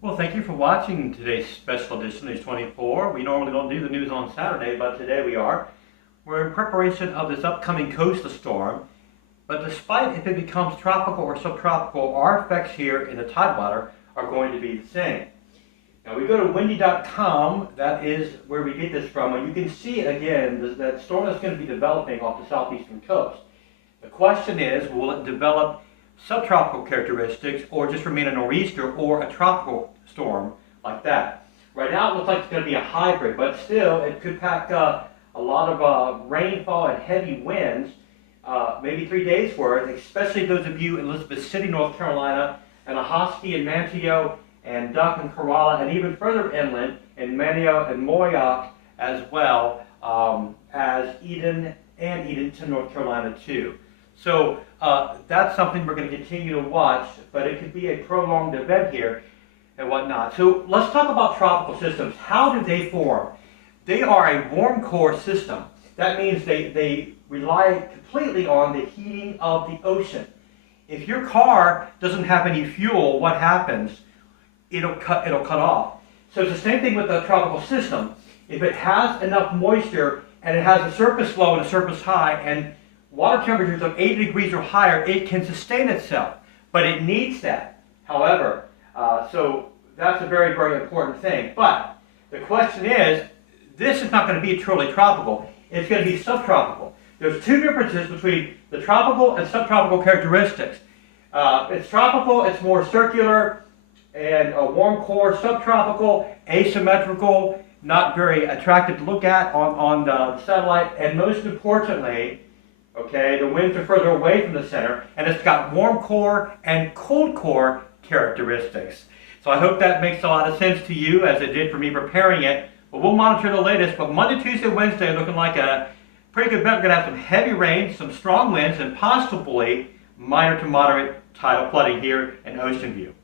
Well, thank you for watching today's special edition, News 24. We normally don't do the news on Saturday, but today we are. We're in preparation of this upcoming coastal storm, but despite if it becomes tropical or subtropical, our effects here in the Tidewater are going to be the same. Now we go to windy.com, that is where we get this from, and you can see again that storm that's going to be developing off the southeastern coast. The question is, will it develop subtropical characteristics or just remain a nor'easter or a tropical storm like that? Right now it looks like it's going to be a hybrid, but still it could pack a lot of rainfall and heavy winds, maybe 3 days worth, especially those of you in Elizabeth City, North Carolina, and Ahoskie and Manteo and Duck and Corolla, and even further inland in Manio and Moyock, as well as Eden and Edenton, North Carolina too. So that's something we're going to continue to watch, but it could be a prolonged event here and whatnot. So let's talk about tropical systems. How do they form? They are a warm core system. That means they rely completely on the heating of the ocean. If your car doesn't have any fuel, what happens? It'll cut off. So it's the same thing with the tropical system. If it has enough moisture and it has a surface low and a surface high and water temperatures of 80 degrees or higher, it can sustain itself, but it needs that. However, so that's a very, very important thing. But the question is, this is not going to be truly tropical. It's going to be subtropical. There's two differences between the tropical and subtropical characteristics. It's tropical, it's more circular and a warm core. Subtropical, asymmetrical, not very attractive to look at on the satellite, and most importantly, okay, the winds are further away from the center, and it's got warm core and cold core characteristics. So I hope that makes a lot of sense to you, as it did for me preparing it. But we'll monitor the latest. But Monday, Tuesday, Wednesday looking like a pretty good bet. We're going to have some heavy rain, some strong winds, and possibly minor to moderate tidal flooding here in Ocean View.